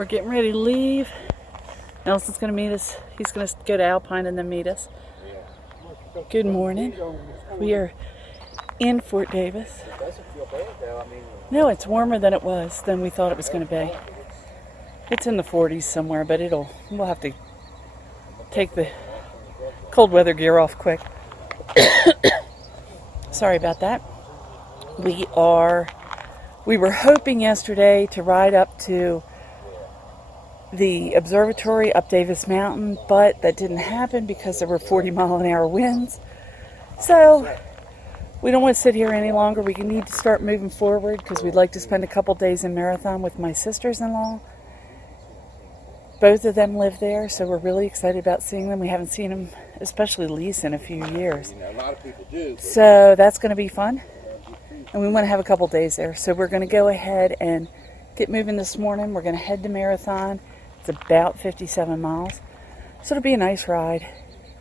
We're getting ready to leave. Nelson's going to meet us. He's going to go to Alpine and then meet us. Good morning. We are in Fort Davis. It doesn't feel bad though. No, it's warmer than it was, than we thought it was going to be. It's in the 40s somewhere, but we'll have to take the cold weather gear off quick. Sorry about that. We were hoping yesterday to ride up to the observatory up Davis Mountain, but that didn't happen because there were 40-mile-an-hour winds. So we don't want to sit here any longer. We need to start moving forward because we'd like to spend a couple days in Marathon with my sisters-in-law. Both of them live there, so we're really excited about seeing them. We haven't seen them, especially Lisa, in a few years. A lot of people do. So that's going to be fun. And we want to have a couple days there. So we're going to go ahead and get moving this morning. We're going to head to Marathon. It's about 57 miles. So it'll be a nice ride.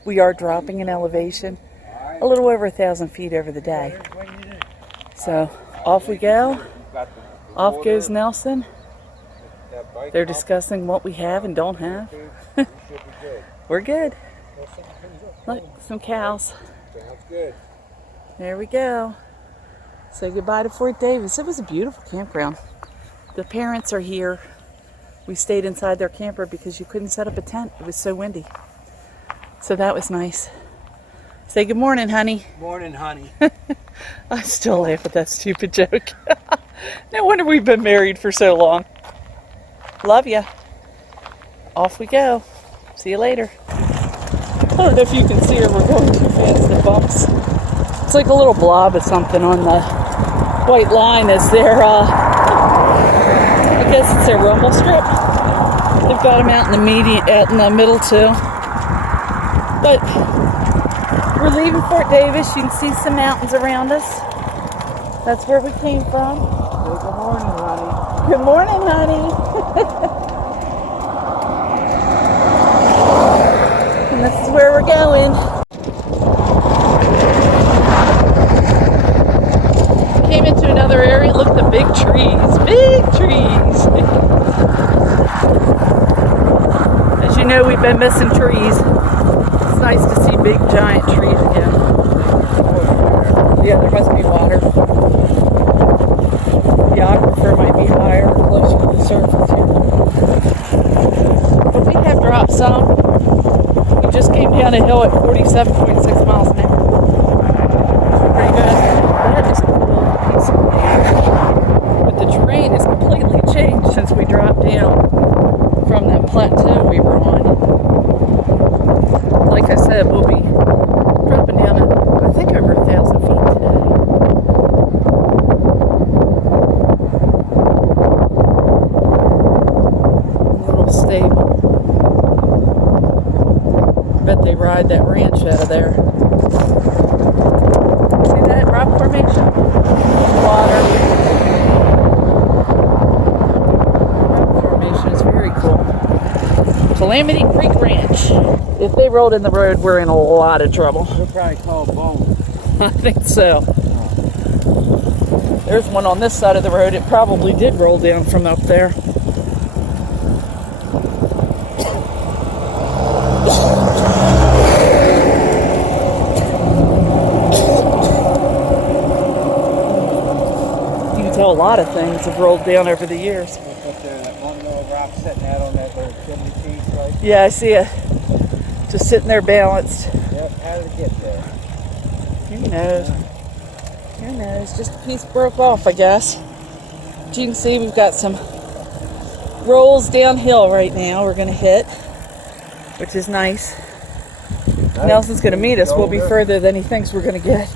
We are dropping in elevation a little over 1,000 feet over the day. So off we go. Off goes Nelson. They're discussing what we have and don't have. We're good. Look, some cows. Sounds good. There we go. Say goodbye to Fort Davis. It was a beautiful campground. The parents are here. We stayed inside their camper because you couldn't set up a tent. It was so windy. So that was nice. Say good morning, honey. Morning, honey. I still laugh at that stupid joke. No wonder we've been married for so long. Love ya. Off we go. See you later. I don't know if you can see her. We're going too fast. The bumps. It's like a little blob of something on the white line as their, I guess it's their rumble strip. They've got them out in the middle too. But we're leaving Fort Davis. You can see some mountains around us. That's where we came from. Good morning, honey. Good morning, honey. And this is where we're going. Came into another area. Look at the big trees. Big trees. As you know, we've been missing trees. It's nice to see big, giant trees again. Yeah, there must be water. The aquifer might be higher, closer to the surface here. But we have dropped some. We just came down a hill at 47.6 miles an hour. Pretty good. That is a cool piece of land. But the terrain has completely changed since we dropped down from that plateau we were on. Like I said, we'll be dropping down I think over 1,000 feet today. Stable. Bet they ride that ranch out of there. See that rock formation? Water. Rock formation is very cool. Calamity Creek Ranch. If they rolled in the road, we're in a lot of trouble. They're probably called bones. I think so. There's one on this side of the road. It probably did roll down from up there. A lot of things have rolled down over the years. Look up there, that one little rock sitting out on that little chimney piece, right? Yeah, I see it. Just sitting there balanced. Yep, how did it get there? Who knows? Who knows? Just a piece broke off, I guess. As you can see, we've got some rolls downhill right now we're going to hit, which is nice. Nelson's going to meet us. We'll be further than he thinks we're going to get.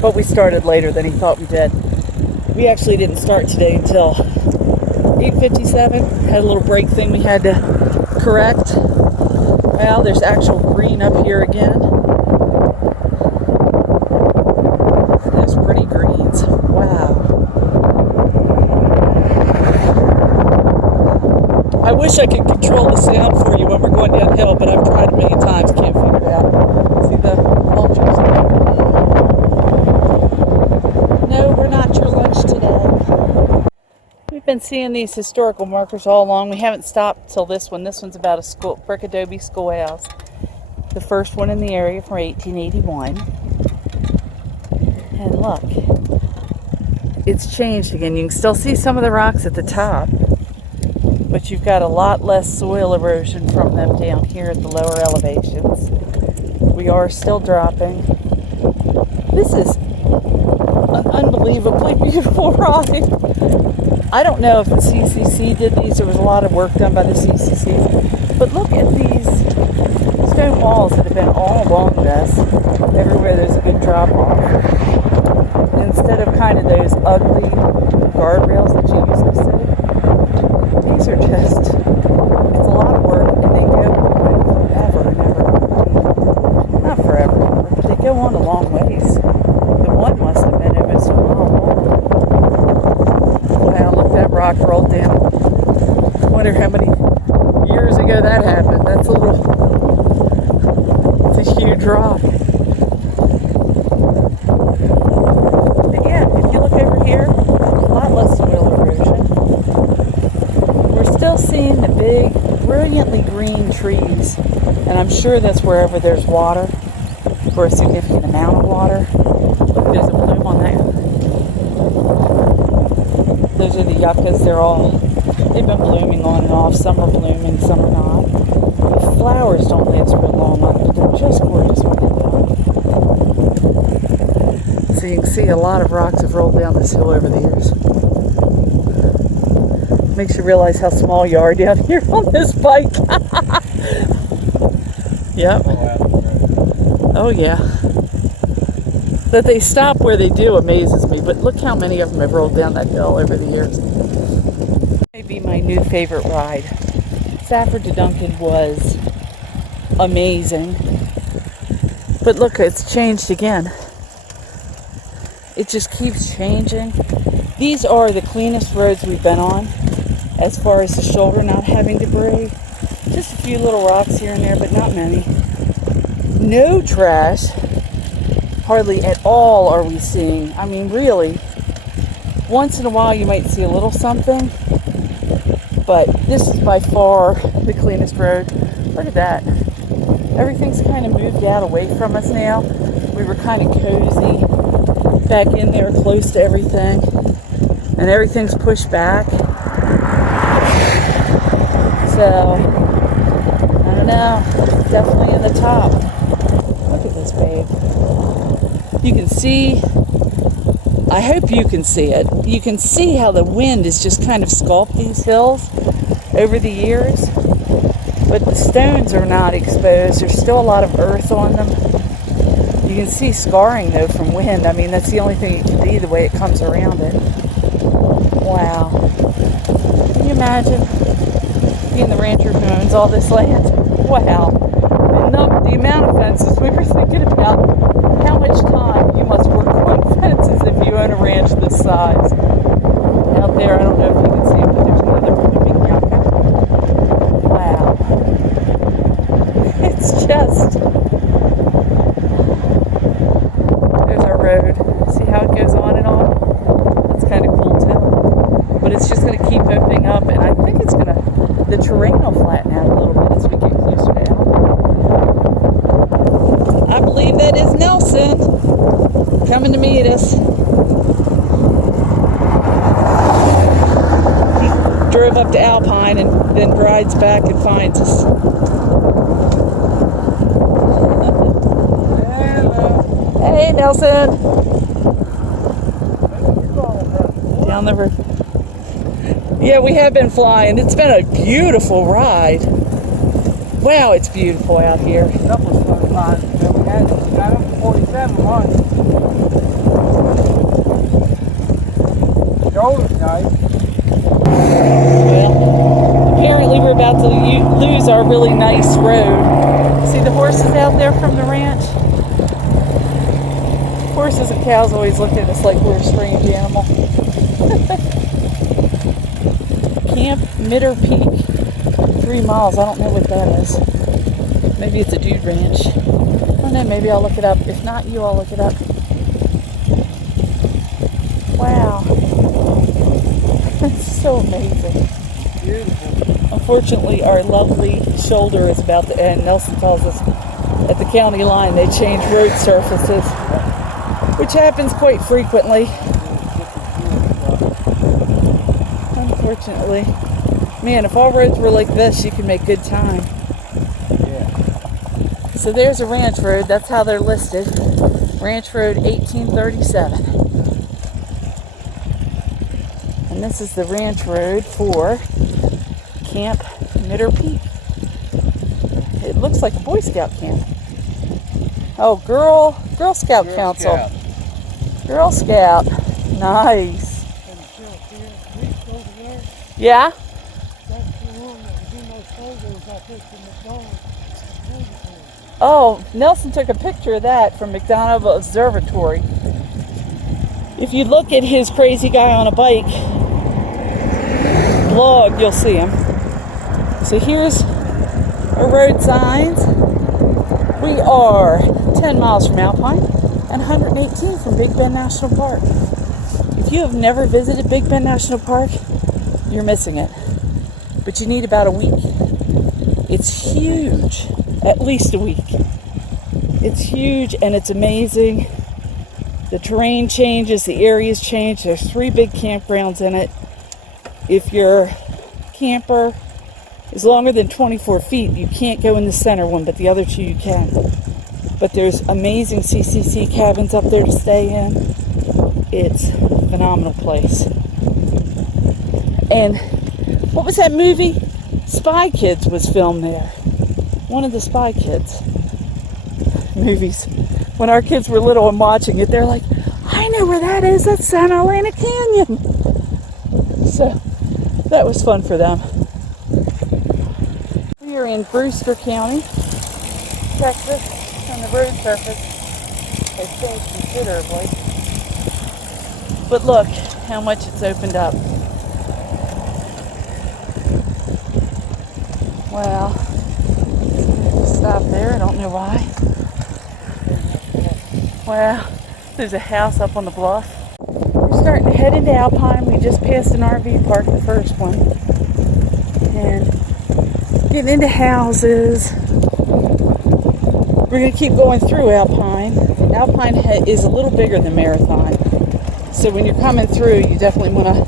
But we started later than he thought we did. We actually didn't start today until 8:57. Had a little brake thing we had to correct. Well, there's actual green up here again. Those pretty greens. Wow. I wish I could control the sound for you when we're going downhill, but I've tried a million times. Can't figure it out. See the vultures? No, we're not your lunch today. been seeing these historical markers all along. We haven't stopped till this one. This one's about a school, brick adobe schoolhouse. The first one in the area from 1881. And look, it's changed again. You can still see some of the rocks at the top, but you've got a lot less soil erosion from them down here at the lower elevations. We are still dropping. This is an unbelievably beautiful ride. I don't know if the CCC did these. There was a lot of work done by the CCC. But look at these stone walls that have been all along this. Everywhere there's a good drop off. Instead of kind of those ugly guardrails that you usually see. These are just, it's a lot of work, and they go on forever and ever. Not forever, but they go on a long ways. The one must have been almost a mile long. Wow, look, that rock rolled down. I wonder how many years ago that happened. That's a little, it's a huge rock. Again, if you look over here, a lot less soil erosion. We're still seeing the big, brilliantly green trees, and I'm sure that's wherever there's water, or a significant amount of water. Look, there's a bloom on that. Those are the yuccas. They've been blooming on and off. Some are blooming, some are not. The flowers don't last for long, but they're just gorgeous when they're done. So you can see a lot of rocks have rolled down this hill over the years. Makes you realize how small you are down here on this bike. Yep. Oh yeah. That they stop where they do amazes me, but look how many of them have rolled down that hill over the years. Maybe my new favorite ride. Safford to Duncan was amazing. But look, it's changed again. It just keeps changing. These are the cleanest roads we've been on, as far as the shoulder not having debris. Just a few little rocks here and there, but not many. No trash. Hardly at all are we seeing. I mean, really, once in a while you might see a little something, but this is by far the cleanest road. Look at that. Everything's kind of moved out away from us now. We were kind of cozy back in there close to everything, and everything's pushed back. So, I don't know, definitely in the top. Look at this babe. You can see, I hope you can see it. You can see how the wind has just kind of sculpted these hills over the years. But the stones are not exposed. There's still a lot of earth on them. You can see scarring though from wind. I mean, that's the only thing you can see, the way it comes around it. Wow. Can you imagine being the rancher who owns all this land? Wow. And the amount of fences, we were thinking about how much time you must work on fences if you own a ranch this size. Out there, I don't know if you can see it, but there's another blooming yucca. Wow. It's just, there's our road. See how it goes on and on? That's kind of cool too. But it's just going to keep opening up, and I think it's going to, the terrain will flatten out a little bit as we get closer to Alpine. I believe that is Nelson coming to meet us. He drove up to Alpine and then rides back and finds us. Hey, Nelson. Down the river. Yeah, we have been flying. It's been a beautiful ride. Wow, it's beautiful out here. That was fun. We got up to 47 once. The shoulder's nice. Well, apparently we're about to lose our really nice road. See the horses out there from the ranch? Horses and cows always look at us like we're a strange animal. Camp Mitter Peak. 3 miles. I don't know what that is. Maybe it's a dude ranch. I don't know. Maybe I'll look it up. If not, you all look it up. Wow. It's so amazing. Beautiful. Unfortunately, our lovely shoulder is about to end. Nelson tells us at the county line they change road surfaces, which happens quite frequently. Unfortunately. Man, if all roads were like this, you could make good time. Yeah. So there's a ranch road. That's how they're listed. Ranch Road 1837. And this is the ranch road for Camp Knitter Peak. It looks like a Boy Scout camp. Oh, Girl Scout Council. Scout. Girl Scout. Nice. Yeah? Oh, Nelson took a picture of that from McDonough Observatory. If you look at his Crazy Guy on a Bike blog, you'll see him. So here's our road signs. We are 10 miles from Alpine and 118 from Big Bend National Park. If you have never visited Big Bend National Park, you're missing it. But you need about a week. It's huge. At least a week. It's huge and it's amazing. The terrain changes, the areas change. There's 3 big campgrounds in it. If your camper is longer than 24 feet, you can't go in the center one, but the other 2 you can. But there's amazing CCC cabins up there to stay in. It's a phenomenal place. And what was that movie? Spy Kids was filmed there. One of the Spy Kids movies. When our kids were little and watching it, they're like, I know where that is. That's Santa Elena Canyon. So that was fun for them. We are in Brewster County, Texas, and the road surface has changed considerably. But look how much it's opened up. Wow. Stop there, I don't know why. Wow, there's a house up on the bluff. We're starting to head into Alpine. We just passed an RV park, the first one. And getting into houses. We're going to keep going through Alpine. Alpine is a little bigger than Marathon. So when you're coming through, you definitely want to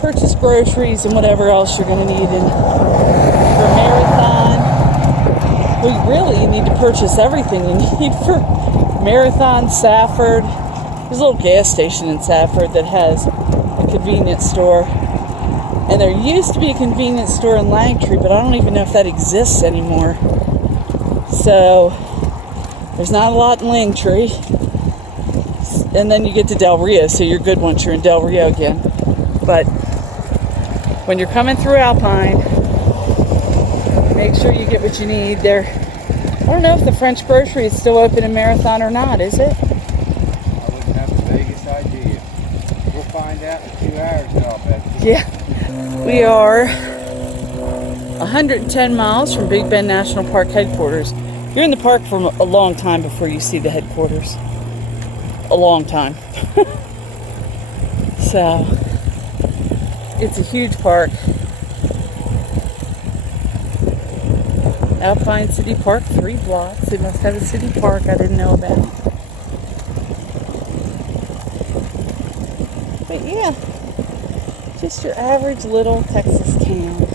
purchase groceries and whatever else you're going to need. And for Marathon, well, really, you need to purchase everything you need for Marathon, Safford. There's a little gas station in Safford that has a convenience store. And there used to be a convenience store in Langtree, but I don't even know if that exists anymore. So, there's not a lot in Langtree. And then you get to Del Rio, so you're good once you're in Del Rio again. But when you're coming through Alpine, make sure you get what you need there. I don't know if the French grocery is still open in Marathon or not, is it? I wouldn't have the vaguest idea. We'll find out in 2 hours, I'll bet. Yeah. We are 110 miles from Big Bend National Park headquarters. You're in the park for a long time before you see the headquarters. A long time. So, it's a huge park. Alpine City Park, 3 blocks. They must have a city park I didn't know about. But yeah, just your average little Texas town.